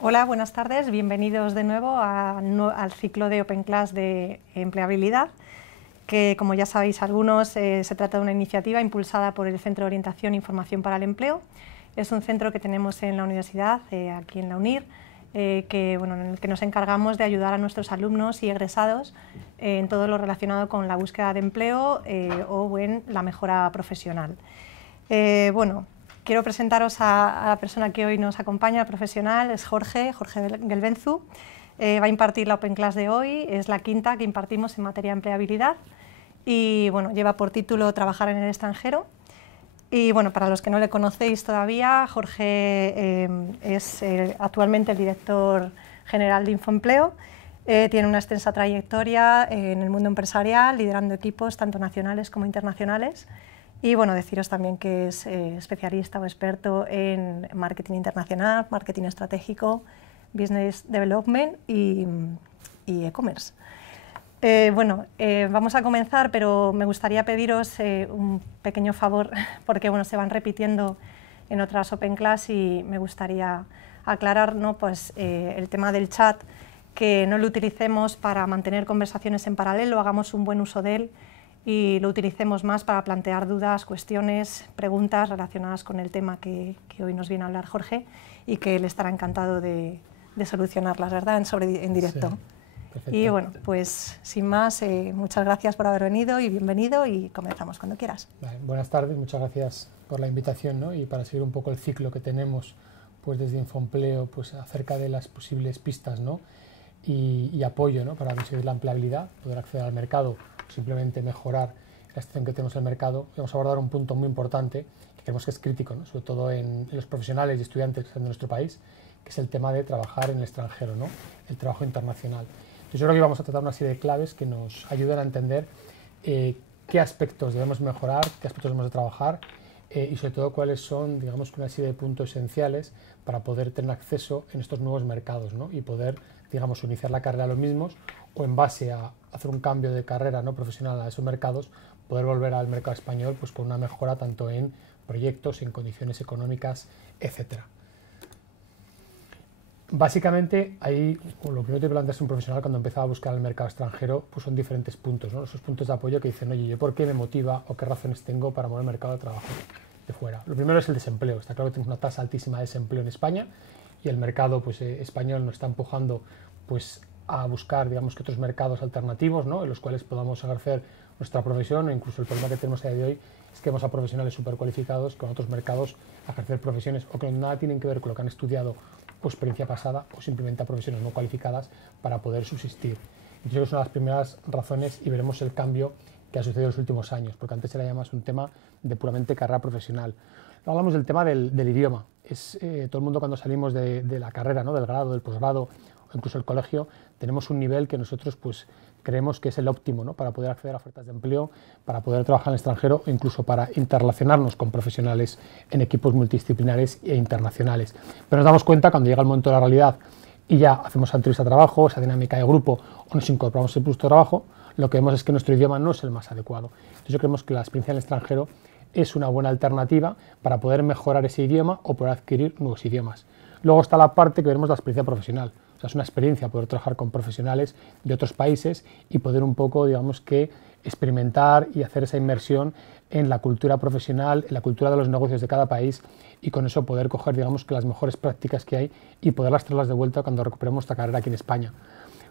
Hola, buenas tardes. Bienvenidos de nuevo al ciclo de Open Class de empleabilidad, que como ya sabéis algunos, se trata de una iniciativa impulsada por el Centro de Orientación e Información para el Empleo. Es un centro que tenemos en la universidad, aquí en la UNIR, en el que nos encargamos de ayudar a nuestros alumnos y egresados en todo lo relacionado con la búsqueda de empleo o en la mejora profesional. Quiero presentaros a la persona que hoy nos acompaña, el profesional, es Jorge Gelbenzu. Va a impartir la Open Class de hoy, es la quinta que impartimos en materia de empleabilidad y lleva por título Trabajar en el extranjero. Y para los que no le conocéis todavía, Jorge es actualmente el director general de Infoempleo. Tiene una extensa trayectoria en el mundo empresarial, liderando equipos tanto nacionales como internacionales. Y deciros también que es especialista o experto en marketing internacional, marketing estratégico, business development y e-commerce. Vamos a comenzar, pero me gustaría pediros un pequeño favor, porque se van repitiendo en otras Open Class y me gustaría aclarar el tema del chat, que no lo utilicemos para mantener conversaciones en paralelo, hagamos un buen uso de él y lo utilicemos más para plantear dudas, cuestiones, preguntas relacionadas con el tema que hoy nos viene a hablar Jorge y que él estará encantado de solucionarlas, ¿verdad?, en directo. Sí, y pues sin más, muchas gracias por haber venido y bienvenido y comenzamos cuando quieras. Vale, buenas tardes, muchas gracias por la invitación, ¿no? Y para seguir un poco el ciclo que tenemos desde Infoempleo acerca de las posibles pistas, ¿no? y apoyo, ¿no?, para conseguir la empleabilidad, poder acceder al mercado, simplemente mejorar la situación que tenemos en el mercado. Vamos a abordar un punto muy importante que creemos que es crítico, ¿no?, sobre todo en los profesionales y estudiantes de nuestro país, que es el tema de trabajar en el extranjero, ¿no?, el trabajo internacional. Entonces, yo creo que vamos a tratar una serie de claves que nos ayuden a entender qué aspectos debemos mejorar, qué aspectos debemos de trabajar y sobre todo cuáles son, digamos, una serie de puntos esenciales para poder tener acceso en estos nuevos mercados, ¿no?, y poder, digamos, iniciar la carrera a los mismos o en base a hacer un cambio de carrera, ¿no?, profesional a esos mercados, poder volver al mercado español con una mejora tanto en proyectos, en condiciones económicas, etcétera. Básicamente, ahí lo primero que planteas un profesional cuando empieza a buscar el mercado extranjero son diferentes puntos, ¿no?, esos puntos de apoyo que dicen, oye, ¿yo por qué me motiva o qué razones tengo para mover el mercado de trabajo de fuera? Lo primero es el desempleo. Está claro que tenemos una tasa altísima de desempleo en España y el mercado español nos está empujando a buscar, digamos, que otros mercados alternativos, ¿no?, en los cuales podamos ejercer nuestra profesión. E incluso el problema que tenemos a día de hoy es que vemos a profesionales súper cualificados con otros mercados a ejercer profesiones o que nada tienen que ver con lo que han estudiado o experiencia pasada o simplemente a profesiones no cualificadas para poder subsistir. Yo creo que son las primeras razones y veremos el cambio que ha sucedido en los últimos años, porque antes era ya más un tema de puramente carrera profesional. Luego hablamos del tema del idioma. Todo el mundo cuando salimos de la carrera, ¿no?, del grado, del posgrado o incluso el colegio, tenemos un nivel que nosotros creemos que es el óptimo, ¿no?, para poder acceder a ofertas de empleo, para poder trabajar en el extranjero e incluso para interrelacionarnos con profesionales en equipos multidisciplinares e internacionales. Pero nos damos cuenta cuando llega el momento de la realidad y ya hacemos entrevista de trabajo, esa dinámica de grupo o nos incorporamos al puesto de trabajo, lo que vemos es que nuestro idioma no es el más adecuado. Entonces, yo creemos que la experiencia en el extranjero es una buena alternativa para poder mejorar ese idioma o poder adquirir nuevos idiomas. Luego está la parte que veremos de la experiencia profesional. O sea, es una experiencia poder trabajar con profesionales de otros países y poder un poco, digamos, que experimentar y hacer esa inmersión en la cultura profesional, en la cultura de los negocios de cada país y con eso poder coger, digamos, que las mejores prácticas que hay y poderlas traerlas de vuelta cuando recuperemos esta carrera aquí en España.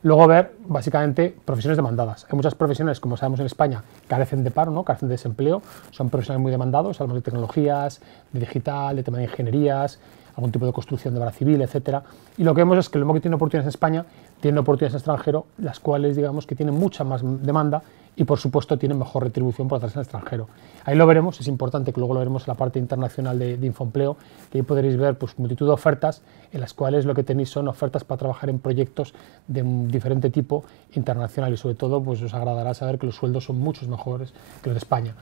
Luego ver, básicamente, profesiones demandadas. Hay muchas profesiones, como sabemos en España, carecen de paro, ¿no?, carecen de desempleo, son profesionales muy demandados, hablamos de tecnologías, de digital, de tema de ingenierías, algún tipo de construcción de obra civil, etcétera. Y lo que vemos es que lo mismo que tienen oportunidades en España, tienen oportunidades en el extranjero, las cuales, digamos, que tienen mucha más demanda y, por supuesto, tienen mejor retribución por hacerse en el extranjero. Ahí lo veremos, es importante que luego lo veremos en la parte internacional de Infoempleo, que ahí podréis ver multitud de ofertas en las cuales lo que tenéis son ofertas para trabajar en proyectos de diferente tipo internacional y, sobre todo, os agradará saber que los sueldos son muchos mejores que los de España.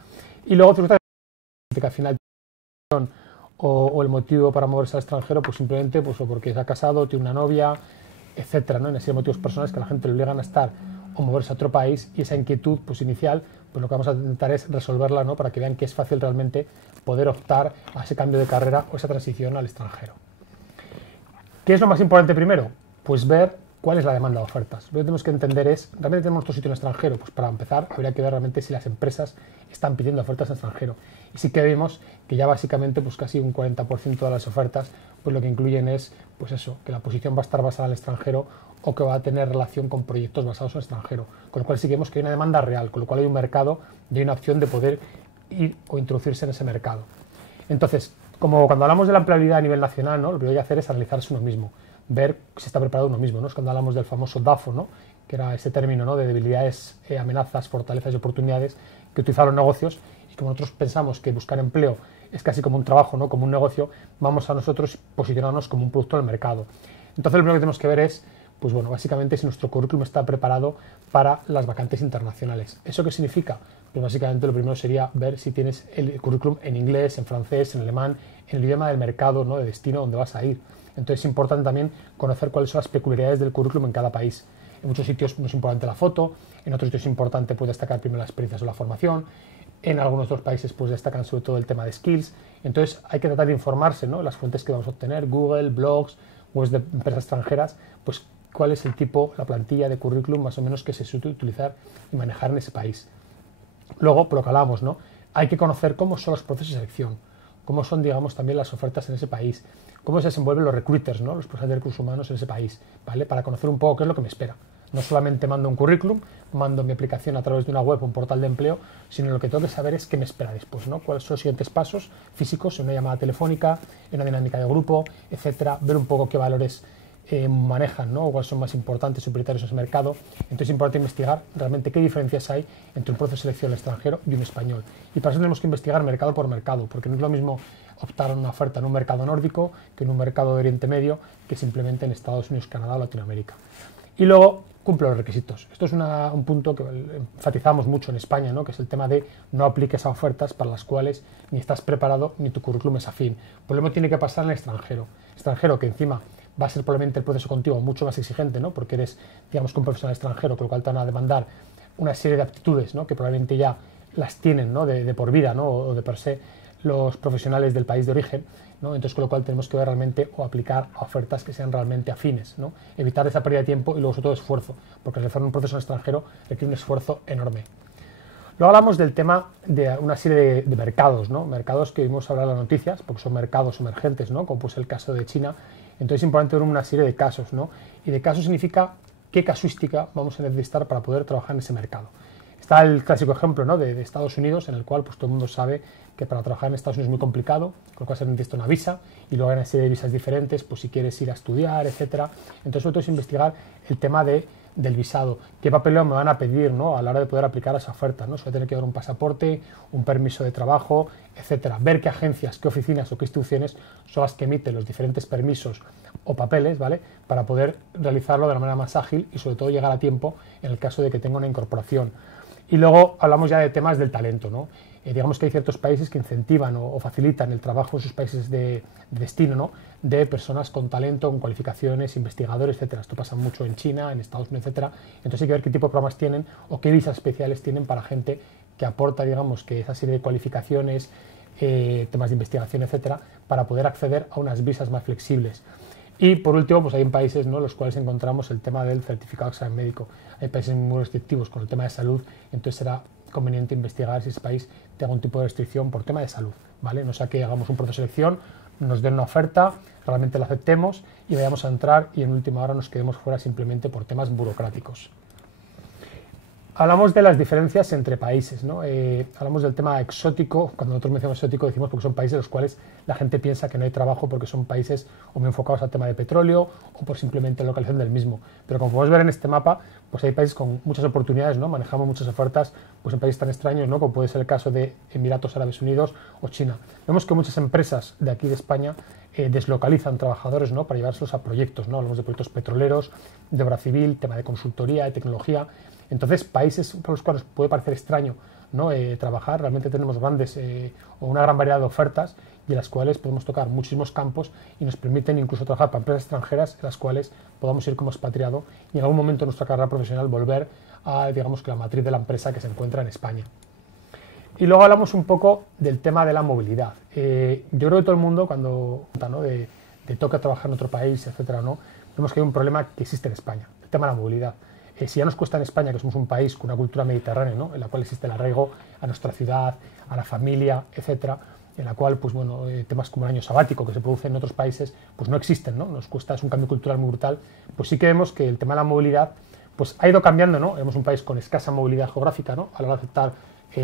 Y luego, que al final o el motivo para moverse al extranjero, simplemente o porque se ha casado, tiene una novia, etcétera, ¿no? En ese motivos personales que a la gente le obligan a estar o moverse a otro país y esa inquietud inicial, lo que vamos a intentar es resolverla, ¿no?, para que vean que es fácil realmente poder optar a ese cambio de carrera o esa transición al extranjero. ¿Qué es lo más importante primero? Pues ver cuál es la demanda de ofertas. Lo que tenemos que entender es, ¿realmente tenemos nuestro sitio en extranjero? Pues para empezar, habría que ver realmente si las empresas están pidiendo ofertas en extranjero. Y sí que vemos que ya básicamente pues casi un 40% de las ofertas pues lo que incluyen es pues eso, que la posición va a estar basada en el extranjero o que va a tener relación con proyectos basados en el extranjero. Con lo cual sí que vemos que hay una demanda real, con lo cual hay un mercado y hay una opción de poder ir o introducirse en ese mercado. Entonces, como cuando hablamos de la empleabilidad a nivel nacional, ¿no? Lo que hay que hacer es analizarse uno mismo, ver si está preparado uno mismo, ¿no? Es cuando hablamos del famoso DAFO, ¿no? Que era ese término, ¿no? De debilidades, amenazas, fortalezas y oportunidades que utilizaron los negocios, y como nosotros pensamos que buscar empleo es casi como un trabajo, ¿no? Como un negocio, vamos a nosotros posicionarnos como un producto del mercado. Entonces lo primero que tenemos que ver es, pues bueno, básicamente si nuestro currículum está preparado para las vacantes internacionales. ¿Eso qué significa? Pues básicamente lo primero sería ver si tienes el currículum en inglés, en francés, en alemán, en el idioma del mercado, ¿no? De destino donde vas a ir. Entonces es importante también conocer cuáles son las peculiaridades del currículum en cada país. En muchos sitios no es importante la foto, en otros sitios es importante pues, destacar primero las experiencias o la formación, en algunos otros países pues, destacan sobre todo el tema de skills. Entonces hay que tratar de informarse, ¿no? Las fuentes que vamos a obtener, Google, blogs, webs de empresas extranjeras, pues cuál es el tipo, la plantilla de currículum más o menos que se suele utilizar y manejar en ese país. Luego, por lo que hablamos, ¿no? Hay que conocer cómo son los procesos de selección, cómo son, digamos, también las ofertas en ese país, cómo se desenvuelven los recruiters, ¿no? Los profesionales de recursos humanos en ese país, ¿vale? Para conocer un poco qué es lo que me espera. No solamente mando un currículum, mando mi aplicación a través de una web o un portal de empleo, sino lo que tengo que saber es qué me espera después, ¿no? Cuáles son los siguientes pasos físicos en una llamada telefónica, en una dinámica de grupo, etcétera. Ver un poco qué valores manejan, ¿no? O cuáles son más importantes y prioritarios en ese mercado. Entonces es importante investigar realmente qué diferencias hay entre un proceso de selección extranjero y un español. Y para eso tenemos que investigar mercado por mercado, porque no es lo mismo optar a una oferta en un mercado nórdico que en un mercado de Oriente Medio que simplemente en Estados Unidos, Canadá o Latinoamérica. Y luego cumple los requisitos. Esto es un punto que enfatizamos mucho en España, ¿no? Que es el tema de no apliques a ofertas para las cuales ni estás preparado ni tu currículum es afín. Pues lo mismo tiene que pasar en el extranjero. Extranjero que encima va a ser probablemente el proceso contigo mucho más exigente, ¿no? Porque eres, digamos, que un profesional extranjero, con lo cual te van a demandar una serie de aptitudes, ¿no? Que probablemente ya las tienen, ¿no? de por vida, ¿no? O de per se los profesionales del país de origen, ¿no? Entonces, con lo cual tenemos que ver realmente o aplicar a ofertas que sean realmente afines, ¿no? Evitar esa pérdida de tiempo y luego sobre todo esfuerzo, porque realizar un proceso en extranjero requiere un esfuerzo enorme. Luego hablamos del tema de una serie de mercados, ¿no? Mercados que vimos hablar en las noticias, porque son mercados emergentes, ¿no? Como pues el caso de China. Entonces es importante ver una serie de casos, ¿no? Y de casos significa qué casuística vamos a necesitar para poder trabajar en ese mercado. Está el clásico ejemplo, ¿no? de Estados Unidos, en el cual pues, todo el mundo sabe que para trabajar en Estados Unidos es muy complicado, con lo cual se necesita una visa, y luego hay una serie de visas diferentes, pues si quieres ir a estudiar, etcétera. Entonces, sobre todo es investigar el tema del visado, qué papeleo me van a pedir, ¿no? A la hora de poder aplicar a esa oferta, ¿no? Se va a tener que dar un pasaporte, un permiso de trabajo, etcétera. Ver qué agencias, qué oficinas o qué instituciones son las que emiten los diferentes permisos o papeles, ¿vale? Para poder realizarlo de la manera más ágil y sobre todo llegar a tiempo en el caso de que tenga una incorporación. Y luego hablamos ya de temas del talento, ¿no? Digamos que hay ciertos países que incentivan o facilitan el trabajo en sus países de destino, ¿no? De personas con talento, con cualificaciones, investigadores, etcétera. Esto pasa mucho en China, en Estados Unidos, etcétera. Entonces hay que ver qué tipo de programas tienen o qué visas especiales tienen para gente que aporta, digamos, que esa serie de cualificaciones, temas de investigación, etcétera, para poder acceder a unas visas más flexibles. Y por último, pues hay en países, ¿no? Los cuales encontramos el tema del certificado de examen médico. Hay países muy restrictivos con el tema de salud, entonces será conveniente investigar si ese país tiene algún tipo de restricción por tema de salud, ¿vale? No sea que hagamos un proceso de selección, nos den una oferta, realmente la aceptemos y vayamos a entrar y en última hora nos quedemos fuera simplemente por temas burocráticos. Hablamos de las diferencias entre países, ¿no? Hablamos del tema exótico. Cuando nosotros mencionamos exótico decimos porque son países en los cuales la gente piensa que no hay trabajo porque son países o muy enfocados al tema de petróleo o por simplemente la localización del mismo. Pero como podemos ver en este mapa, pues hay países con muchas oportunidades, ¿no? Manejamos muchas ofertas pues en países tan extraños, ¿no? Como puede ser el caso de Emiratos Árabes Unidos o China. Vemos que muchas empresas de aquí de España deslocalizan trabajadores, ¿no? Para llevárselos a proyectos, ¿no? Hablamos de proyectos petroleros, de obra civil, tema de consultoría, de tecnología. Entonces, países por los cuales puede parecer extraño, ¿no? Trabajar, realmente tenemos grandes o una gran variedad de ofertas y en las cuales podemos tocar muchísimos campos y nos permiten incluso trabajar para empresas extranjeras en las cuales podamos ir como expatriado y en algún momento de nuestra carrera profesional volver a, digamos, que la matriz de la empresa que se encuentra en España. Y luego hablamos un poco del tema de la movilidad. Yo creo que todo el mundo, cuando, ¿no? de de toca trabajar en otro país, etcétera, ¿no? Vemos que hay un problema que existe en España, el tema de la movilidad. Si ya nos cuesta en España, que somos un país con una cultura mediterránea, ¿no? En la cual existe el arraigo a nuestra ciudad, a la familia, etcétera, en la cual, pues bueno, temas como el año sabático que se produce en otros países, pues no existen, ¿no? Nos cuesta, es un cambio cultural muy brutal. Pues sí que vemos que el tema de la movilidad, pues ha ido cambiando, ¿no? Vemos un país con escasa movilidad geográfica, ¿no? A la hora de aceptar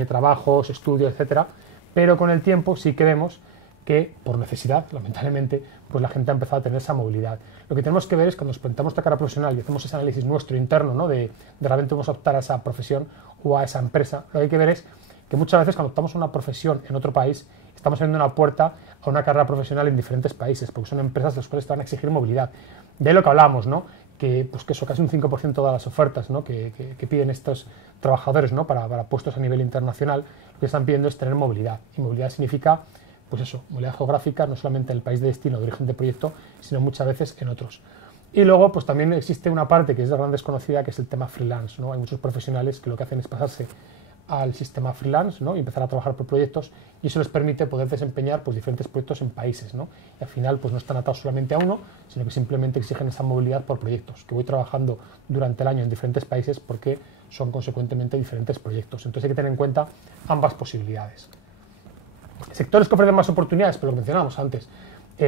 trabajos, estudios, etcétera, pero con el tiempo sí que vemos que, por necesidad, lamentablemente, pues la gente ha empezado a tener esa movilidad. Lo que tenemos que ver es cuando nos planteamos nuestra carrera profesional y hacemos ese análisis nuestro interno, ¿no? de realmente vamos a optar a esa profesión o a esa empresa, lo que hay que ver es que muchas veces cuando optamos a una profesión en otro país, estamos abriendo una puerta a una carrera profesional en diferentes países, porque son empresas las cuales te van a exigir movilidad. De ahí lo que hablábamos, ¿no? Que, pues que eso, casi un 5% de las ofertas, ¿no? que piden estos trabajadores, ¿no? para puestos a nivel internacional, lo que están pidiendo es tener movilidad. Y movilidad significa, pues eso, movilidad geográfica, no solamente en el país de destino, de origen de proyecto, sino muchas veces en otros. Y luego, pues también existe una parte que es de gran desconocida, que es el tema freelance, ¿no? Hay muchos profesionales que lo que hacen es pasarse al sistema freelance, ¿no? Y empezar a trabajar por proyectos, y eso les permite poder desempeñar, pues, diferentes proyectos en países, ¿no? Y al final, pues no están atados solamente a uno, sino que simplemente exigen esa movilidad por proyectos, que voy trabajando durante el año en diferentes países porque son consecuentemente diferentes proyectos. Entonces hay que tener en cuenta ambas posibilidades. Sectores que ofrecen más oportunidades, pero lo mencionábamos antes,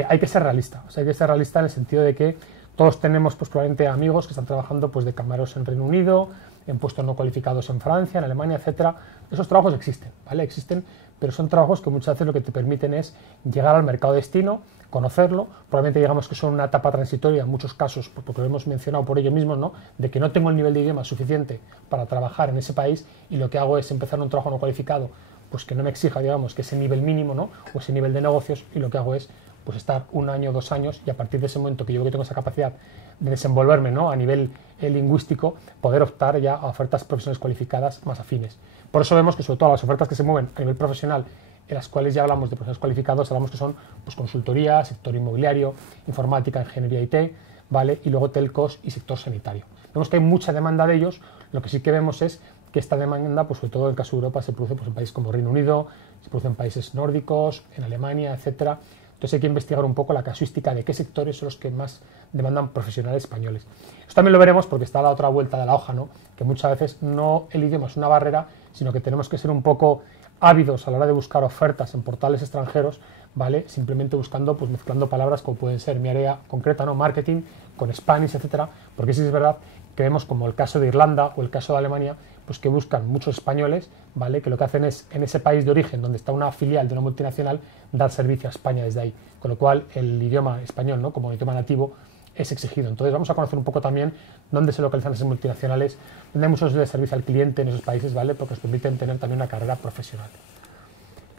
hay que ser realista. O sea, hay que ser realista en el sentido de que todos tenemos, pues, probablemente amigos que están trabajando, pues, de camareros en Reino Unido, en puestos no cualificados en Francia, en Alemania, etcétera. Esos trabajos existen, ¿vale? Existen, pero son trabajos que muchas veces lo que te permiten es llegar al mercado de destino, conocerlo, probablemente digamos que son una etapa transitoria en muchos casos, porque lo hemos mencionado por ello mismo, ¿no? De que no tengo el nivel de idioma suficiente para trabajar en ese país y lo que hago es empezar un trabajo no cualificado, pues que no me exija, digamos, que ese nivel mínimo, ¿no? O ese nivel de negocios, y lo que hago es, pues, estar 1 año, 2 años, y a partir de ese momento que yo veo que tengo esa capacidad de desenvolverme, ¿no? A nivel lingüístico, poder optar ya a ofertas profesionales cualificadas más afines. Por eso vemos que sobre todo las ofertas que se mueven a nivel profesional, en las cuales ya hablamos de profesionales cualificados, hablamos que son, pues, consultoría, sector inmobiliario, informática, ingeniería IT, ¿vale? Y luego telcos y sector sanitario. Vemos que hay mucha demanda de ellos. Lo que sí que vemos es que esta demanda, pues, sobre todo en el caso de Europa, se produce, pues, en países como Reino Unido, se produce en países nórdicos, en Alemania, etcétera. Entonces hay que investigar un poco la casuística de qué sectores son los que más demandan profesionales españoles. Esto también lo veremos porque está a la otra vuelta de la hoja, ¿no? Que muchas veces no el idioma es una barrera, sino que tenemos que ser un poco ávidos a la hora de buscar ofertas en portales extranjeros, ¿vale? Simplemente buscando, pues, mezclando palabras como pueden ser mi área concreta, ¿no? Marketing, con Spanish, etcétera, porque sí es verdad que vemos como el caso de Irlanda o el caso de Alemania, pues que buscan muchos españoles, ¿vale? Que lo que hacen es, en ese país de origen, donde está una filial de una multinacional, dar servicio a España desde ahí. Con lo cual, el idioma español, ¿no? Como idioma nativo, es exigido. Entonces vamos a conocer un poco también dónde se localizan esas multinacionales, dónde hay muchos de servicio al cliente en esos países, ¿vale? Porque nos permiten tener también una carrera profesional.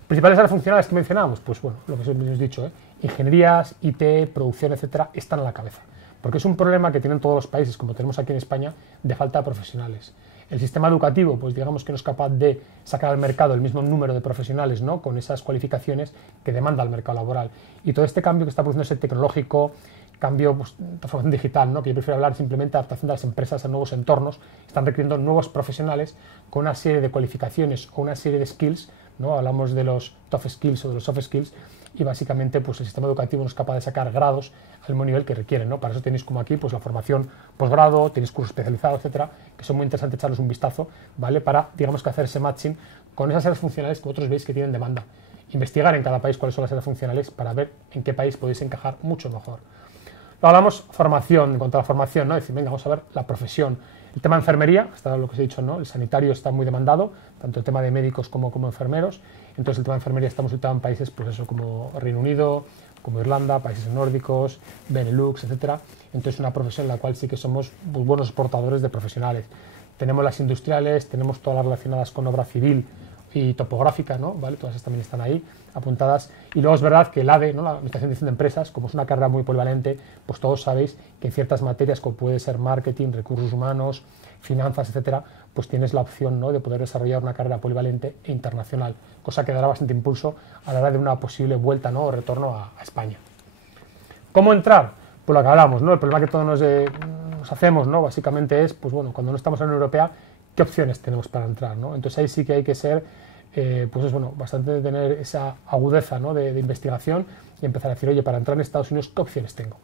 Principales áreas funcionales que mencionábamos, pues bueno, lo que hemos dicho, ingenierías, IT, producción, etcétera, están a la cabeza. Porque es un problema que tienen todos los países, como tenemos aquí en España, de falta de profesionales. El sistema educativo, pues digamos que no es capaz de sacar al mercado el mismo número de profesionales, ¿no? Con esas cualificaciones que demanda el mercado laboral. Y todo este cambio que está produciéndose tecnológico, cambio, pues, transformación digital, ¿no? Que yo prefiero hablar simplemente de adaptación de las empresas a nuevos entornos, están requiriendo nuevos profesionales con una serie de cualificaciones o una serie de skills, ¿no? Hablamos de los tough skills o de los soft skills, y básicamente, pues, el sistema educativo no es capaz de sacar grados al mismo nivel que requieren, ¿no? Para eso tenéis como aquí, pues, la formación posgrado, tenéis cursos especializados, etcétera, que son muy interesantes echarles un vistazo, ¿vale? Para, digamos, que hacer ese matching con esas áreas funcionales que vosotros veis que tienen demanda. Investigar en cada país cuáles son las áreas funcionales para ver en qué país podéis encajar mucho mejor. Luego hablamos formación, en cuanto a la formación, ¿no? Es decir, venga, vamos a ver la profesión. El tema de enfermería, hasta lo que os he dicho, ¿no? El sanitario está muy demandado, tanto el tema de médicos como enfermeros. Entonces el tema de enfermería está muy situado en países, pues eso, como Reino Unido, como Irlanda, países nórdicos, Benelux, etcétera. Entonces una profesión en la cual sí que somos, pues, buenos exportadores de profesionales. Tenemos las industriales, tenemos todas las relacionadas con obra civil y topográfica, ¿no? ¿Vale? Todas esas también están ahí apuntadas. Y luego es verdad que el ADE, ¿no? La Administración de Empresas, como es una carrera muy polivalente, pues todos sabéis que en ciertas materias, como puede ser marketing, recursos humanos, finanzas, etcétera, pues tienes la opción, ¿no? De poder desarrollar una carrera polivalente e internacional, cosa que dará bastante impulso a la hora de una posible vuelta, ¿no? O retorno a España. ¿Cómo entrar? Pues lo que hablamos, ¿no? El problema que todos nos hacemos, ¿no? Básicamente es, pues bueno, cuando no estamos en la Unión Europea, ¿qué opciones tenemos para entrar, ¿no? Entonces ahí sí que hay que ser pues es bueno, bastante tener esa agudeza, ¿no?, de investigación y empezar a decir, oye, para entrar en Estados Unidos, ¿qué opciones tengo?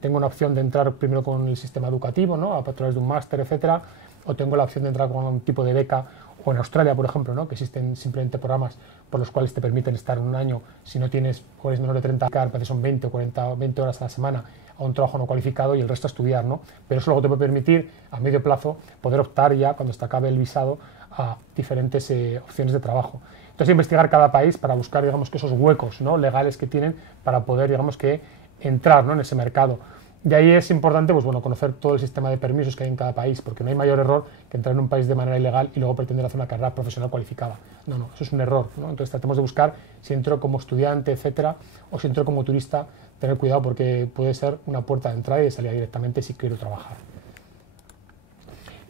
Tengo una opción de entrar primero con el sistema educativo, ¿no?, a través de un máster, etcétera, o tengo la opción de entrar con un tipo de beca, o en Australia, por ejemplo, ¿no?, que existen simplemente programas por los cuales te permiten estar un año, si no tienes, o eres menor de 30, parece son 20 o 40, 20 horas a la semana a un trabajo no cualificado y el resto a estudiar, ¿no? Pero eso luego te puede permitir, a medio plazo, poder optar ya, cuando se te acabe el visado, a diferentes opciones de trabajo. Entonces, investigar cada país para buscar, digamos, que esos huecos, ¿no?, legales que tienen para poder, digamos, que entrar, ¿no?, en ese mercado. Y ahí es importante, pues bueno, conocer todo el sistema de permisos que hay en cada país, porque no hay mayor error que entrar en un país de manera ilegal y luego pretender hacer una carrera profesional cualificada. No, no, eso es un error, ¿no? Entonces tratemos de buscar, si entro como estudiante, etcétera, o si entro como turista, tener cuidado porque puede ser una puerta de entrada y de salida directamente si quiero trabajar.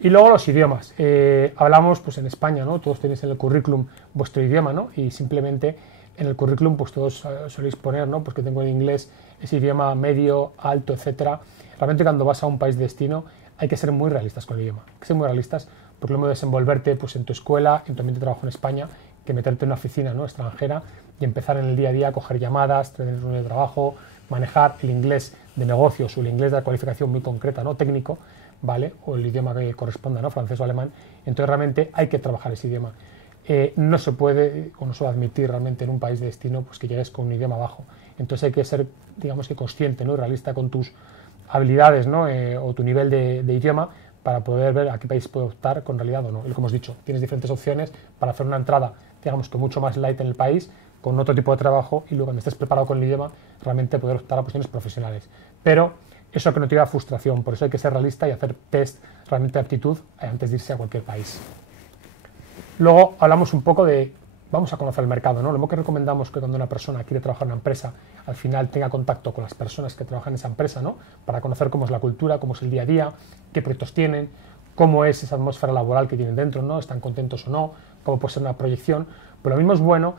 Y luego los idiomas. Hablamos, pues en España, ¿no?, todos tenéis en el currículum vuestro idioma, ¿no?, y simplemente en el currículum pues todos soléis poner, ¿no?, pues que tengo en inglés ese idioma medio, alto, etcétera. Realmente cuando vas a un país de destino hay que ser muy realistas con el idioma, hay que ser muy realistas porque lo mismo desenvolverte pues en tu escuela, en tu ambiente de trabajo en España, que meterte en una oficina, ¿no?, extranjera y empezar en el día a día a coger llamadas, tener reuniones de trabajo, manejar el inglés de negocios o el inglés de la cualificación muy concreta, ¿no?, técnico, ¿vale?, o el idioma que corresponda, ¿no?, francés o alemán. Entonces realmente hay que trabajar ese idioma. No se puede o no se va a admitir realmente en un país de destino pues que llegues con un idioma bajo. Entonces hay que ser, digamos, que consciente, ¿no?, y realista con tus habilidades, ¿no?, o tu nivel de idioma para poder ver a qué país puedes optar con realidad o no. Y como hemos dicho, tienes diferentes opciones para hacer una entrada, digamos, que mucho más light en el país, con otro tipo de trabajo y luego cuando estés preparado con el idioma realmente poder optar a posiciones profesionales. Pero eso que no te da frustración, por eso hay que ser realista y hacer test realmente de aptitud antes de irse a cualquier país. Luego hablamos un poco de, vamos a conocer el mercado, ¿no? Lo mismo que recomendamos que cuando una persona quiere trabajar en una empresa, al final tenga contacto con las personas que trabajan en esa empresa, ¿no?, para conocer cómo es la cultura, cómo es el día a día, qué proyectos tienen, cómo es esa atmósfera laboral que tienen dentro, ¿no?, están contentos o no, cómo puede ser una proyección. Pero lo mismo es bueno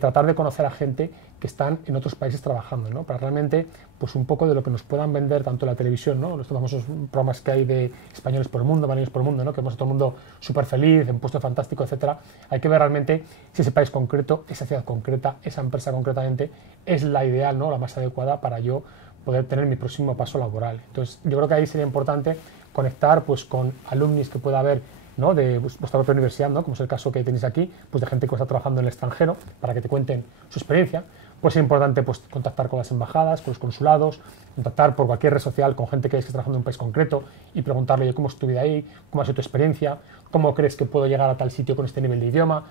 tratar de conocer a gente que están en otros países trabajando, ¿no?, para realmente, pues un poco de lo que nos puedan vender tanto en la televisión, ¿no?, los famosos programas que hay de españoles por el mundo, españoles por el mundo, ¿no?, que vemos a todo el mundo súper feliz, en puesto fantástico, etcétera. Hay que ver realmente si ese país concreto, esa ciudad concreta, esa empresa concretamente es la ideal, ¿no?, la más adecuada para yo poder tener mi próximo paso laboral. Entonces yo creo que ahí sería importante conectar pues con alumnis que pueda haber, ¿no?, de vuestra propia universidad, ¿no?, como es el caso que tenéis aquí, pues de gente que está trabajando en el extranjero para que te cuenten su experiencia. Pues es importante pues contactar con las embajadas, con los consulados, contactar por cualquier red social con gente que esté trabajando en un país concreto y preguntarle, oye, ¿cómo es tu vida ahí? ¿Cómo ha sido tu experiencia? ¿Cómo crees que puedo llegar a tal sitio con este nivel de idioma?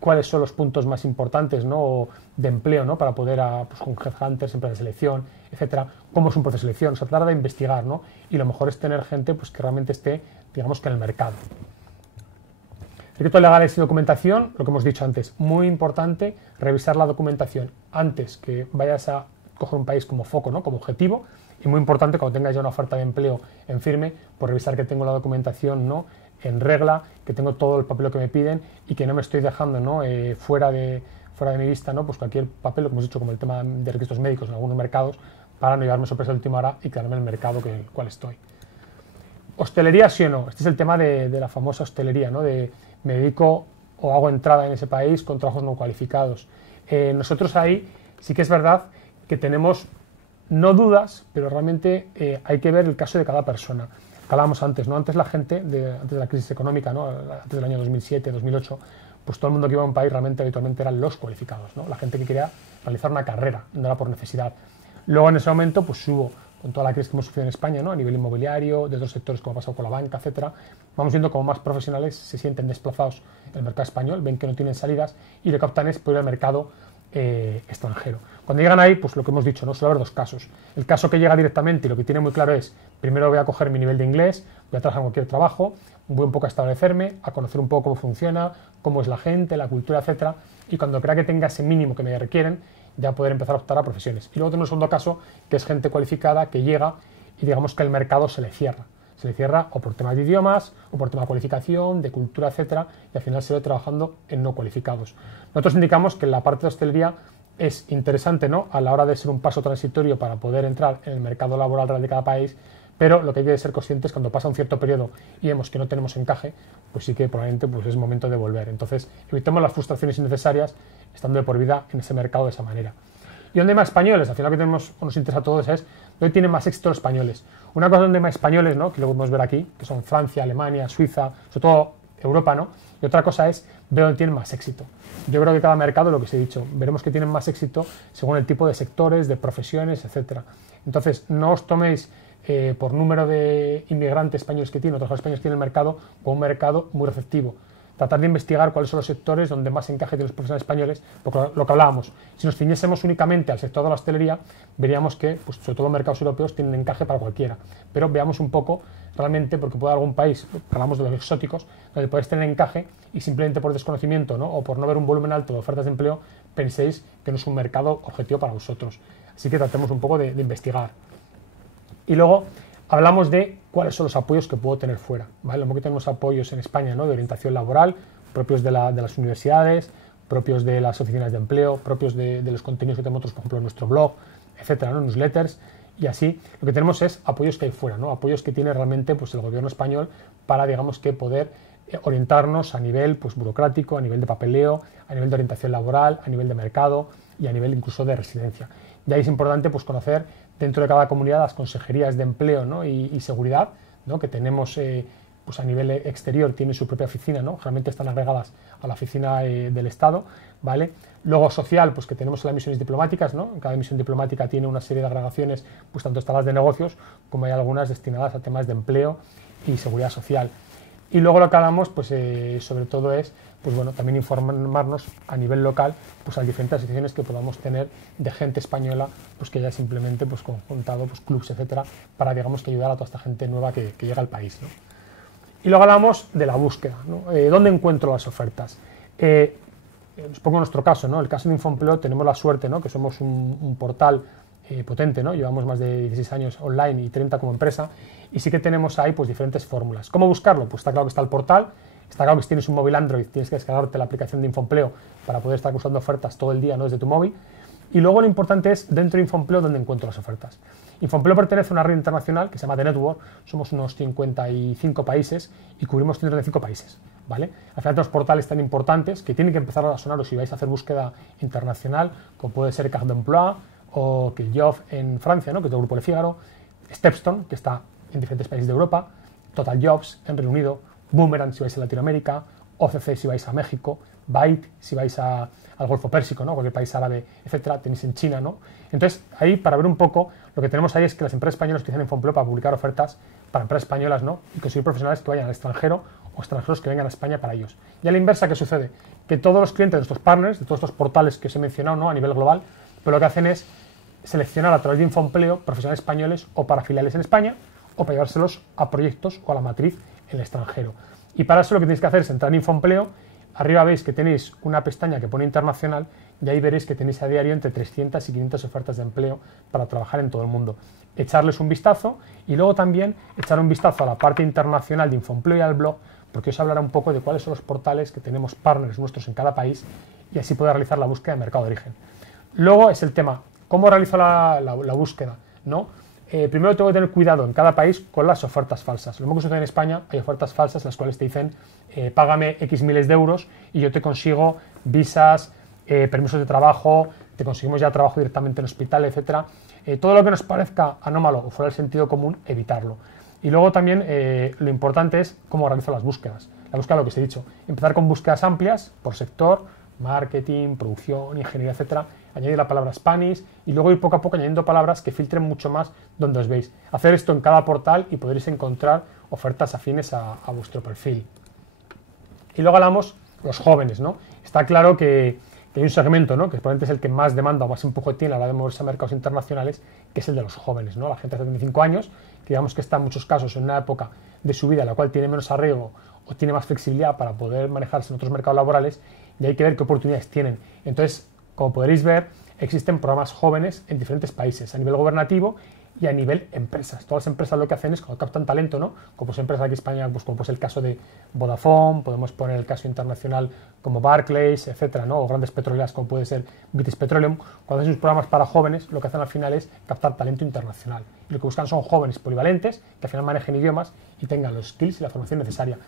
¿Cuáles son los puntos más importantes, ¿no?, de empleo, ¿no?, para poder, pues, con headhunters, empresas de selección, etcétera? ¿Cómo es un proceso de selección? O sea, tratar de investigar, ¿no? Y lo mejor es tener gente pues, que realmente esté, digamos, que en el mercado. Requisitos legales y documentación, lo que hemos dicho antes, muy importante revisar la documentación antes que vayas a coger un país como foco, ¿no?, como objetivo, y muy importante cuando tengas ya una oferta de empleo en firme, pues revisar que tengo la documentación, ¿no?, en regla, que tengo todo el papel que me piden y que no me estoy dejando, ¿no?, fuera de mi vista, ¿no?, pues cualquier papel, lo que hemos dicho, como el tema de requisitos médicos en algunos mercados, para no llevarme sorpresa de última hora y quedarme en el mercado en el cual estoy. ¿Hostelería sí o no? Este es el tema de la famosa hostelería, ¿no?, de me dedico o hago entrada en ese país con trabajos no cualificados. Nosotros ahí sí que es verdad que tenemos no dudas, pero realmente hay que ver el caso de cada persona. Hablábamos antes, ¿no? Antes la gente, antes de la crisis económica, ¿no?, antes del año 2007, 2008, pues todo el mundo que iba a un país realmente habitualmente eran los cualificados, ¿no?, la gente que quería realizar una carrera, no era por necesidad. Luego en ese momento pues hubo, con toda la crisis que hemos sufrido en España, ¿no?, a nivel inmobiliario, de otros sectores como ha pasado con la banca, etcétera, vamos viendo cómo más profesionales se sienten desplazados en el mercado español, ven que no tienen salidas y lo que optan es por ir al mercado extranjero. Cuando llegan ahí, pues lo que hemos dicho, no suele haber dos casos. El caso que llega directamente y lo que tiene muy claro es, primero voy a coger mi nivel de inglés, voy a trabajar en cualquier trabajo, voy un poco a establecerme, a conocer un poco cómo funciona, cómo es la gente, la cultura, etcétera, y cuando crea que tenga ese mínimo que me requieren, ya poder empezar a optar a profesiones. Y luego tenemos un segundo caso, que es gente cualificada que llega y digamos que el mercado se le cierra. Se le cierra o por temas de idiomas, o por tema de cualificación, de cultura, etcétera, y al final se ve trabajando en no cualificados. Nosotros indicamos que la parte de hostelería es interesante, ¿no?, a la hora de ser un paso transitorio para poder entrar en el mercado laboral real de cada país, pero lo que hay que ser conscientes cuando pasa un cierto periodo y vemos que no tenemos encaje, pues sí que probablemente pues es momento de volver. Entonces, evitemos las frustraciones innecesarias estando de por vida en ese mercado de esa manera. ¿Y dónde hay más españoles? Al final lo que nos interesa a todos es dónde tienen más éxito los españoles. Una cosa donde hay más españoles, ¿no?, que lo podemos ver aquí, que son Francia, Alemania, Suiza, sobre todo Europa, ¿no? Y otra cosa es ver dónde tienen más éxito. Yo creo que cada mercado, lo que os he dicho, veremos que tienen más éxito según el tipo de sectores, de profesiones, etcétera. Entonces, no os toméis por número de inmigrantes españoles que tiene, otros españoles que tiene el mercado, como un mercado muy receptivo. Tratar de investigar cuáles son los sectores donde más encaje tienen los profesionales españoles, porque lo que hablábamos, si nos ciñésemos únicamente al sector de la hostelería, veríamos que, pues, sobre todo mercados europeos, tienen encaje para cualquiera. Pero veamos un poco, realmente, porque puede haber algún país, hablamos de los exóticos, donde podéis tener encaje y simplemente por desconocimiento, ¿no?, o por no ver un volumen alto de ofertas de empleo, penséis que no es un mercado objetivo para vosotros. Así que tratemos un poco de investigar. Y luego hablamos de cuáles son los apoyos que puedo tener fuera, ¿vale? Lo mismo que tenemos apoyos en España, ¿no?, de orientación laboral, propios de las universidades, propios de las oficinas de empleo, propios de los contenidos que tenemos nosotros, por ejemplo, en nuestro blog, etcétera, ¿no?, newsletters, y así lo que tenemos es apoyos que hay fuera, ¿no?, apoyos que tiene realmente pues, el gobierno español para, digamos, que poder orientarnos a nivel pues, burocrático, a nivel de papeleo, a nivel de orientación laboral, a nivel de mercado y a nivel incluso de residencia. Y ahí es importante pues, conocer dentro de cada comunidad las consejerías de empleo, ¿no?, y seguridad, ¿no?, que tenemos pues a nivel exterior, tienen su propia oficina, ¿no?, generalmente están agregadas a la oficina del Estado, ¿vale? Luego social, pues que tenemos las misiones diplomáticas, ¿no? Cada misión diplomática tiene una serie de agregaciones, pues tanto están las de negocios como hay algunas destinadas a temas de empleo y seguridad social. Y luego lo que hablamos, pues sobre todo es, pues bueno, también informarnos a nivel local, pues a las diferentes asociaciones que podamos tener de gente española, pues que ya simplemente pues conjuntado, pues clubs, etcétera, para digamos que ayudar a toda esta gente nueva que llega al país, ¿no? Y luego hablamos de la búsqueda, ¿no? ¿Dónde encuentro las ofertas? Os pongo nuestro caso, ¿no? El caso de Infoempleo tenemos la suerte, ¿no?, que somos un portal potente, ¿no? Llevamos más de 16 años online y 30 como empresa, y sí que tenemos ahí pues diferentes fórmulas. ¿Cómo buscarlo? Pues está claro que está el portal, está claro que si tienes un móvil Android tienes que descargarte la aplicación de Infoempleo para poder estar buscando ofertas todo el día, ¿no?, desde tu móvil. Y luego lo importante es dentro de Infoempleo dónde encuentro las ofertas. Infoempleo pertenece a una red internacional que se llama The Network, somos unos 55 países y cubrimos 135 países, ¿vale? Al final tenemos portales tan importantes que tienen que empezar a sonaros si vais a hacer búsqueda internacional, como puede ser Carte d'Emploi o Killjob en Francia, ¿no?, que es del grupo Le Figaro, Stepstone, que está en diferentes países de Europa, Total Jobs en Reino Unido, Boomerang si vais a Latinoamérica, OCC si vais a México, Byte si vais al Golfo Pérsico, ¿no?, cualquier país árabe, etcétera, tenéis en China, ¿no? Entonces, ahí, para ver un poco, lo que tenemos ahí es que las empresas españolas utilizan Infoempleo para publicar ofertas para empresas españolas, ¿no?, y conseguir profesionales que vayan al extranjero o extranjeros que vengan a España para ellos. Y a la inversa, ¿qué sucede? Que todos los clientes de nuestros partners, de todos estos portales que os he mencionado, ¿no?, a nivel global, pues lo que hacen es seleccionar a través de Infoempleo profesionales españoles o para filiales en España o para llevárselos a proyectos o a la matriz en el extranjero. Y para eso lo que tenéis que hacer es entrar en Infoempleo. Arriba veis que tenéis una pestaña que pone internacional y ahí veréis que tenéis a diario entre 300 y 500 ofertas de empleo para trabajar en todo el mundo. Echarles un vistazo y luego también echar un vistazo a la parte internacional de Infoempleo y al blog, porque os hablará un poco de cuáles son los portales que tenemos partners nuestros en cada país y así poder realizar la búsqueda de mercado de origen. Luego es el tema, ¿cómo realizo la búsqueda?, ¿no? Primero tengo que tener cuidado en cada país con las ofertas falsas. Lo mismo que sucede en España, hay ofertas falsas las cuales te dicen págame X miles de euros y yo te consigo visas, permisos de trabajo, te conseguimos ya trabajo directamente en hospital, etcétera. Todo lo que nos parezca anómalo o fuera del sentido común, evitarlo. Y luego también lo importante es cómo realizo las búsquedas. La búsqueda, lo que os he dicho, empezar con búsquedas amplias por sector, marketing, producción, ingeniería, etcétera, añadir la palabra Spanish y luego ir poco a poco añadiendo palabras que filtren mucho más donde os veis. Hacer esto en cada portal y podréis encontrar ofertas afines a vuestro perfil. Y luego hablamos los jóvenes, ¿no? Está claro que hay un segmento, ¿no?, que probablemente es el que más demanda o más empuje tiene a la hora de moverse a mercados internacionales, que es el de los jóvenes, ¿no? La gente de 75 años, que digamos que está en muchos casos en una época de su vida en la cual tiene menos arraigo o tiene más flexibilidad para poder manejarse en otros mercados laborales y hay que ver qué oportunidades tienen. Entonces, como podréis ver, existen programas jóvenes en diferentes países a nivel gubernativo y a nivel empresas. Todas las empresas lo que hacen es cuando captan talento, ¿no? Como pues empresas aquí en España, pues como pues el caso de Vodafone, podemos poner el caso internacional como Barclays, etcétera, ¿no? O grandes petroleras como puede ser British Petroleum. Cuando hacen sus programas para jóvenes, lo que hacen al final es captar talento internacional. Y lo que buscan son jóvenes polivalentes que al final manejen idiomas y tengan los skills y la formación necesaria.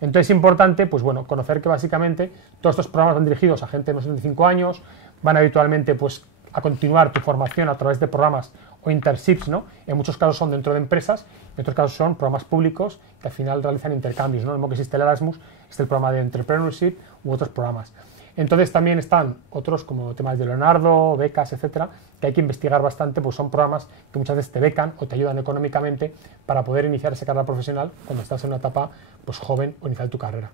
Entonces es importante, pues bueno, conocer que básicamente todos estos programas van dirigidos a gente de más de 25 años, van habitualmente pues a continuar tu formación a través de programas o internships, ¿no? En muchos casos son dentro de empresas, en otros casos son programas públicos que al final realizan intercambios, ¿no? Lo mismo que existe el Erasmus, existe el programa de Entrepreneurship u otros programas. Entonces también están otros como temas de Leonardo, becas, etcétera, que hay que investigar bastante, pues son programas que muchas veces te becan o te ayudan económicamente para poder iniciar esa carrera profesional cuando estás en una etapa pues joven o iniciar tu carrera.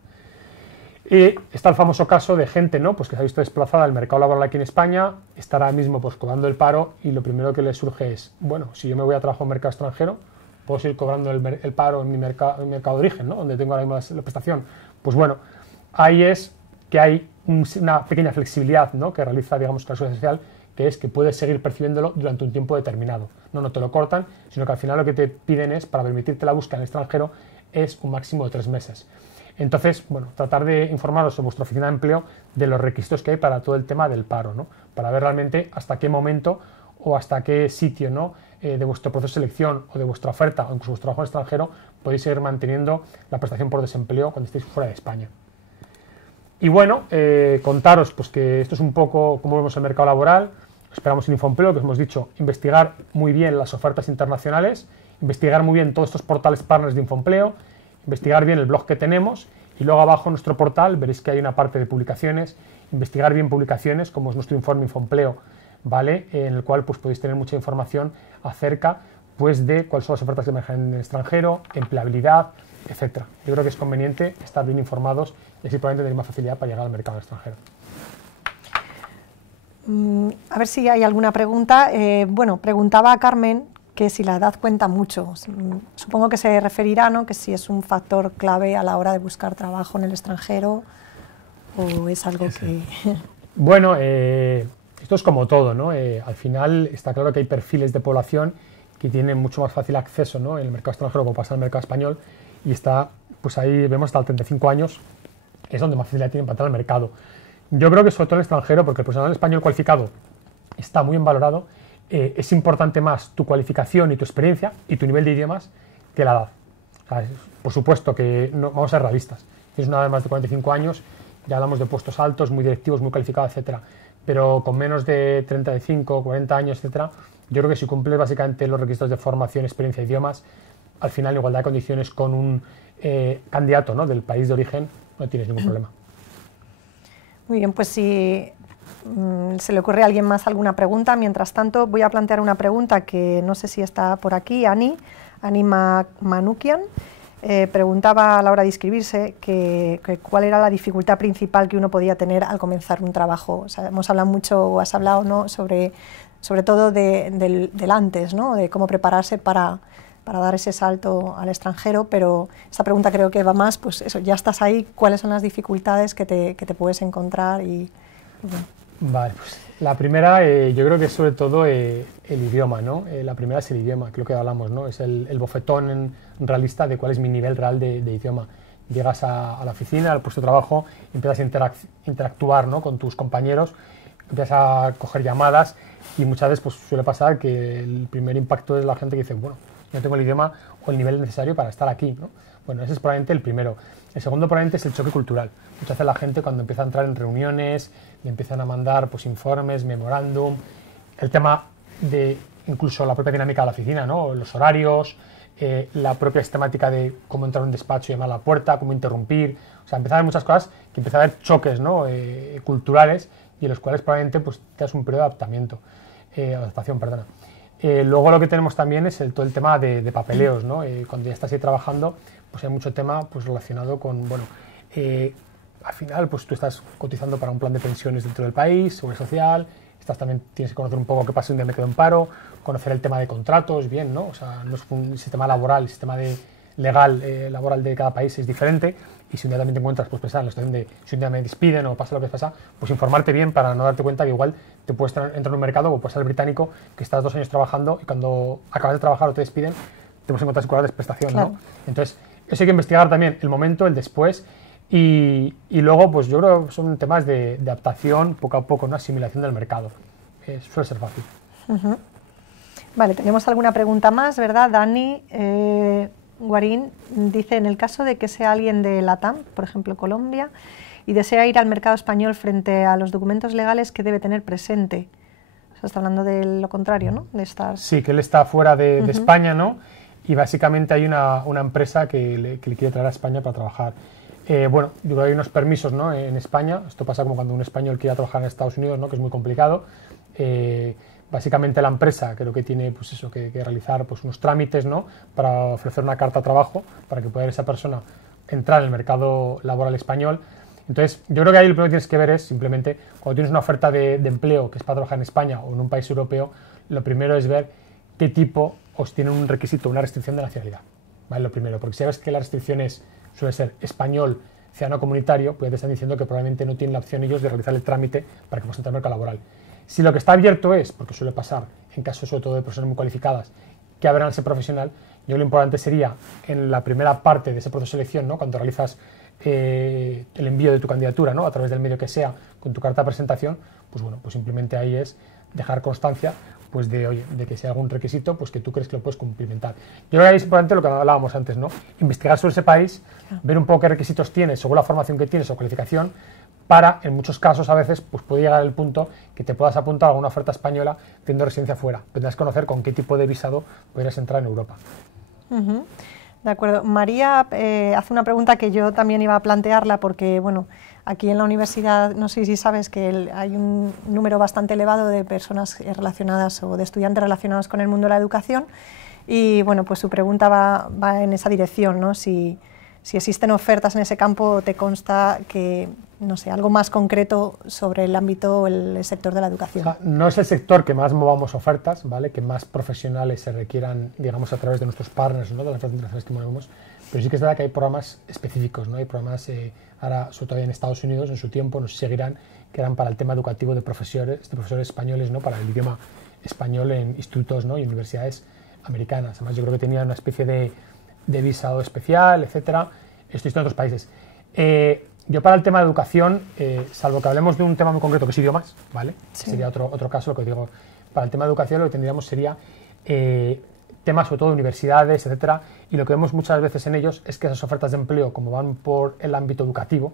Y está el famoso caso de gente, ¿no? Pues que se ha visto desplazada del mercado laboral aquí en España, está ahora mismo pues cobrando el paro y lo primero que le surge es, bueno, si yo me voy a trabajar en un mercado extranjero, puedo seguir cobrando el paro en mi mercado de origen, ¿no? Donde tengo ahora mismo la prestación. Pues bueno, ahí es que hay una pequeña flexibilidad, ¿no? Que realiza, digamos, la Seguridad Social, que es que puedes seguir percibiéndolo durante un tiempo determinado. No te lo cortan, sino que al final lo que te piden es, para permitirte la búsqueda en el extranjero, es un máximo de 3 meses. Entonces, bueno, tratar de informaros en vuestra oficina de empleo de los requisitos que hay para todo el tema del paro, ¿no? Para ver realmente hasta qué momento o hasta qué sitio, ¿no? De vuestro proceso de selección o de vuestra oferta o incluso vuestro trabajo en extranjero podéis seguir manteniendo la prestación por desempleo cuando estéis fuera de España. Y bueno, contaros pues que esto es un poco cómo vemos el mercado laboral. Esperamos en Infoempleo, que os hemos dicho, investigar muy bien las ofertas internacionales, investigar muy bien todos estos portales partners de Infoempleo, investigar bien el blog que tenemos y luego abajo en nuestro portal veréis que hay una parte de publicaciones, investigar bien publicaciones como es nuestro informe Infoempleo, ¿vale? En el cual pues podéis tener mucha información acerca pues de cuáles son las ofertas que emergen en el extranjero, empleabilidad, etcétera. Yo creo que es conveniente estar bien informados y así probablemente tenéis más facilidad para llegar al mercado extranjero. A ver si hay alguna pregunta. Bueno, preguntaba a Carmen que si la edad cuenta mucho. Supongo que se referirá, ¿no? Que si es un factor clave a la hora de buscar trabajo en el extranjero o es algo que... Bueno, esto es como todo, ¿no? Al final está claro que hay perfiles de población que tienen mucho más fácil acceso, ¿no? En el mercado extranjero como pasa en el mercado español y está, pues ahí vemos hasta los 35 años es donde más facilidad tienen para entrar al mercado. Yo creo que sobre todo en el extranjero, porque el profesional español cualificado está muy bien valorado, es importante más tu cualificación y tu experiencia y tu nivel de idiomas que la edad. O sea, por supuesto que no, vamos a ser realistas. Tienes una edad de más de 45 años, ya hablamos de puestos altos, muy directivos, muy calificados, etcétera. Pero con menos de 35, 40 años, etcétera, yo creo que si cumples básicamente los requisitos de formación, experiencia e idiomas, al final, en igualdad de condiciones con un candidato, ¿no? Del país de origen, no tienes ningún problema. Muy bien, pues si se le ocurre a alguien más alguna pregunta, mientras tanto voy a plantear una pregunta que no sé si está por aquí, Ani Manukian. Preguntaba a la hora de inscribirse que cuál era la dificultad principal que uno podía tener al comenzar un trabajo. O sea, hemos hablado mucho, o has hablado, ¿no? sobre todo del antes, ¿no? De cómo prepararse para dar ese salto al extranjero, pero esta pregunta creo que va más, pues eso, ya estás ahí, ¿cuáles son las dificultades que te puedes encontrar? Y bueno. Vale, pues la primera yo creo que es sobre todo el idioma, ¿no? La primera es el idioma, creo que hablamos, ¿no? Es el bofetón realista de cuál es mi nivel real de idioma. Llegas a la oficina, al puesto de trabajo, empiezas a interactuar, ¿no? Con tus compañeros, empiezas a coger llamadas y muchas veces pues, suele pasar que el primer impacto es la gente que dice, bueno, no tengo el idioma o el nivel necesario para estar aquí, ¿no? Bueno, ese es probablemente el primero. El segundo probablemente es el choque cultural. Muchas veces la gente cuando empieza a entrar en reuniones, le empiezan a mandar pues, informes, memorándum, el tema de incluso la propia dinámica de la oficina, ¿no? Los horarios, la propia sistemática de cómo entrar a un despacho y llamar a la puerta, cómo interrumpir, o sea, empieza a haber muchas cosas que empieza a haber choques, ¿no? Culturales y en los cuales probablemente pues, te das un periodo de adaptación, perdona. Luego lo que tenemos también es todo el tema de papeleos, ¿no? Cuando ya estás ahí trabajando, pues hay mucho tema pues, relacionado con, bueno, al final pues tú estás cotizando para un plan de pensiones dentro del país, seguridad social, también tienes que conocer un poco qué pasa un día me quedo en paro, conocer el tema de contratos, bien, ¿no? O sea, no es un sistema laboral, el sistema legal laboral de cada país es diferente y si un día también te encuentras pues pensar en la situación de si un día me despiden o pasa lo que pasa, pues informarte bien para no darte cuenta que igual te puedes entrar en un mercado, o puedes ser el británico, que estás 2 años trabajando y cuando acabas de trabajar o te despiden, te puedes encontrar sin cobrar desprestación, claro. ¿no? Entonces, eso hay que investigar también, el momento, el después, y luego, pues yo creo que son temas de adaptación, poco a poco, una asimilación del mercado. Suele ser fácil. Vale, tenemos alguna pregunta más, ¿verdad? Dani Guarín dice, en el caso de que sea alguien de LATAM, por ejemplo Colombia, y desea ir al mercado español frente a los documentos legales, ¿qué debe tener presente? O sea, está hablando de lo contrario, ¿no? De estar... Sí, que él está fuera de España, ¿no? Y básicamente hay una empresa que le quiere traer a España para trabajar. Bueno, yo creo que hay unos permisos, ¿no? En España. Esto pasa como cuando un español quiere trabajar en Estados Unidos, ¿no? Que es muy complicado. Básicamente la empresa creo que tiene pues eso, que realizar pues, unos trámites, ¿no? Para ofrecer una carta de trabajo para que pueda esa persona entrar en el mercado laboral español. Entonces, yo creo que ahí lo primero que tienes que ver es simplemente cuando tienes una oferta de empleo que es para trabajar en España o en un país europeo, lo primero es ver qué tipo os tiene un requisito, una restricción de nacionalidad. ¿Vale? Lo primero, porque si sabes que la restricción suele ser español, ciudadano comunitario, pues ya te están diciendo que probablemente no tienen la opción ellos de realizar el trámite para que puedas entrar al mercado laboral. Si lo que está abierto es, porque suele pasar en casos sobre todo de personas muy cualificadas, que abran ese profesional, yo lo importante sería en la primera parte de ese proceso de selección, ¿no? Cuando realizas el envío de tu candidatura, ¿no? A través del medio que sea, con tu carta de presentación, pues bueno, pues simplemente ahí es dejar constancia pues de que si hay algún requisito, pues que tú crees que lo puedes cumplimentar. Yo creo que ahí es importante lo que hablábamos antes, ¿no? Investigar sobre ese país, ver un poco qué requisitos tienes según la formación que tienes o cualificación, para, en muchos casos, a veces, pues puede llegar el punto que te puedas apuntar a alguna oferta española teniendo residencia fuera. Tendrás que conocer con qué tipo de visado podrías entrar en Europa. De acuerdo. María hace una pregunta que yo también iba a plantearla porque, bueno, aquí en la universidad, no sé si sabes que hay un número bastante elevado de personas relacionadas o de estudiantes relacionados con el mundo de la educación y, bueno, pues su pregunta va en esa dirección, ¿no? Si existen ofertas en ese campo, te consta que, no sé, algo más concreto sobre el ámbito o el sector de la educación. O sea, no es el sector que más movamos ofertas, ¿vale? Que más profesionales se requieran, digamos, a través de nuestros partners, ¿no? De las ofertas internacionales que movemos, pero sí que es verdad que hay programas específicos, ¿no? Hay programas, ahora, sobre todo en Estados Unidos, en su tiempo, nos seguirán, que eran para el tema educativo de profesores españoles, ¿no? Para el idioma español en institutos, ¿no? Y universidades americanas. Además, yo creo que tenían una especie de visado especial, etcétera. Esto está en otros países. Yo para el tema de educación, salvo que hablemos de un tema muy concreto que es idiomas, ¿vale? Sí. Sería otro caso, lo que digo. Para el tema de educación lo que tendríamos sería temas sobre todo de universidades, etcétera, y lo que vemos muchas veces en ellos es que esas ofertas de empleo, como van por el ámbito educativo,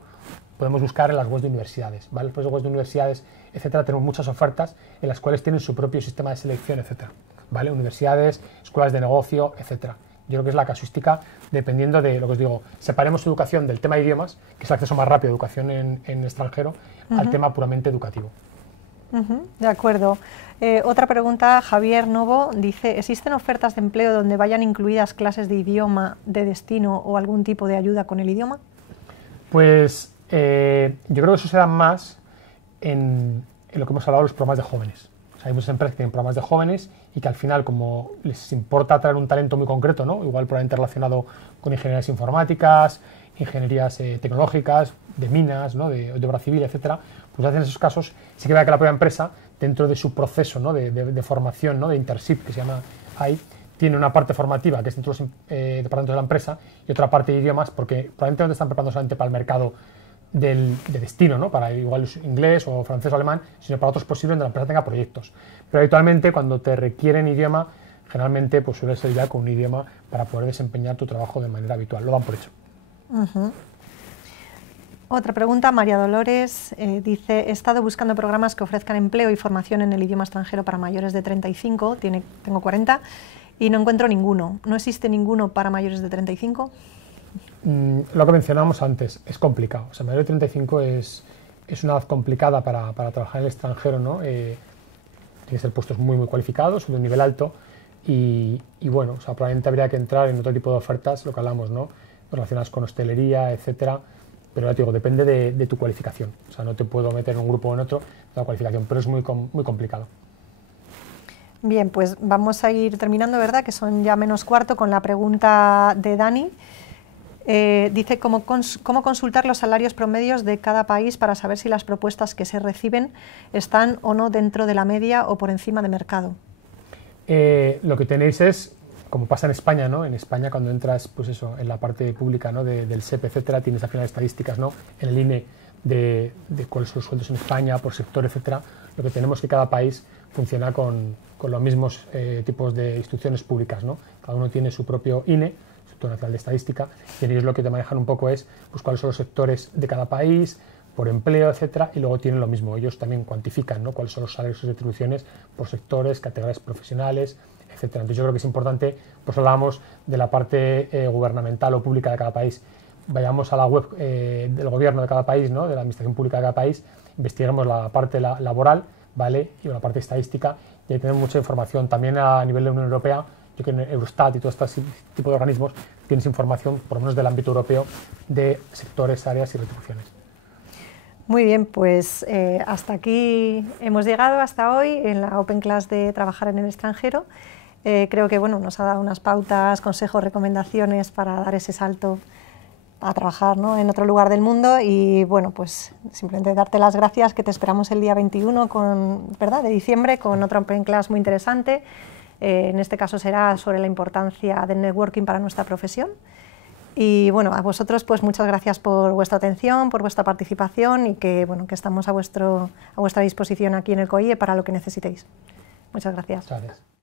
podemos buscar en las webs de universidades, ¿vale? Después de webs de universidades, etcétera, tenemos muchas ofertas en las cuales tienen su propio sistema de selección, etcétera, ¿vale? Universidades, escuelas de negocio, etcétera. Yo creo que es la casuística dependiendo de lo que os digo. Separemos educación del tema de idiomas, que es el acceso más rápido a educación en extranjero, al tema puramente educativo. De acuerdo. Otra pregunta, Javier Novo dice, ¿existen ofertas de empleo donde vayan incluidas clases de idioma de destino o algún tipo de ayuda con el idioma? Pues yo creo que eso se da más en lo que hemos hablado de los programas de jóvenes. O sea, hay muchas empresas que tienen programas de jóvenes y que al final, como les importa traer un talento muy concreto, ¿no? Igual probablemente relacionado con ingenierías informáticas, ingenierías tecnológicas, de minas, ¿no? de obra civil, etcétera, pues en esos casos sí que vea que la propia empresa, dentro de su proceso, ¿no? de formación, ¿no? de internship, que se llama ahí, tiene una parte formativa que es dentro de los departamentos de la empresa y otra parte de idiomas, porque probablemente no te están preparando solamente para el mercado de destino, ¿no? Para igual inglés o francés o alemán, sino para otros posibles donde la empresa tenga proyectos. Pero habitualmente cuando te requieren idioma, generalmente pues suele ser ya con un idioma para poder desempeñar tu trabajo de manera habitual. Lo dan por hecho. Otra pregunta, María Dolores dice, he estado buscando programas que ofrezcan empleo y formación en el idioma extranjero para mayores de 35, tengo 40, y no encuentro ninguno. ¿No existe ninguno para mayores de 35? Lo que mencionábamos antes, es complicado. O sea, mayor de 35 es una edad complicada para trabajar en el extranjero, ¿no? Tiene que ser puestos muy, muy cualificados, de un nivel alto, y bueno, o sea, probablemente habría que entrar en otro tipo de ofertas, lo que hablamos, ¿no? Relacionadas con hostelería, etcétera. Pero ya te digo, depende de tu cualificación. O sea, no te puedo meter en un grupo o en otro de la cualificación, pero es muy complicado. Bien, pues vamos a ir terminando, ¿verdad? Que son ya menos cuarto con la pregunta de Dani. Dice cómo consultar los salarios promedios de cada país para saber si las propuestas que se reciben están o no dentro de la media o por encima de mercado. Lo que tenéis es, como pasa en España, ¿no? En España cuando entras, pues eso, en la parte pública, ¿no? del SEP, etcétera, tienes al final estadísticas, ¿no? En el INE de cuáles son los sueldos en España, por sector, etcétera. Lo que tenemos es que cada país funciona con los mismos tipos de instituciones públicas, ¿no? Cada uno tiene su propio INE, Instituto Nacional de Estadística, y ellos lo que te manejan un poco es pues, cuáles son los sectores de cada país, por empleo, etcétera, y luego tienen lo mismo. Ellos también cuantifican, ¿no? Cuáles son los salarios y retribuciones por sectores, categorías profesionales, etcétera. Entonces yo creo que es importante, pues hablábamos de la parte gubernamental o pública de cada país. Vayamos a la web del gobierno de cada país, ¿no? De la administración pública de cada país, investiguemos la parte laboral, ¿vale? Y la parte estadística, y ahí tenemos mucha información. También a nivel de Unión Europea, yo creo que en Eurostat y todo este tipo de organismos tienes información, por lo menos del ámbito europeo, de sectores, áreas y retribuciones. Muy bien, pues hasta aquí hemos llegado hasta hoy en la Open Class de Trabajar en el extranjero. Creo que bueno, nos ha dado unas pautas, consejos, recomendaciones para dar ese salto a trabajar, ¿no? En otro lugar del mundo y bueno, pues simplemente darte las gracias, que te esperamos el día 21 de diciembre con otra Open Class muy interesante. En este caso será sobre la importancia del networking para nuestra profesión. Y bueno, a vosotros pues muchas gracias por vuestra atención, por vuestra participación y que, bueno, que estamos a vuestra disposición aquí en el COIE para lo que necesitéis. Muchas gracias. Muchas gracias.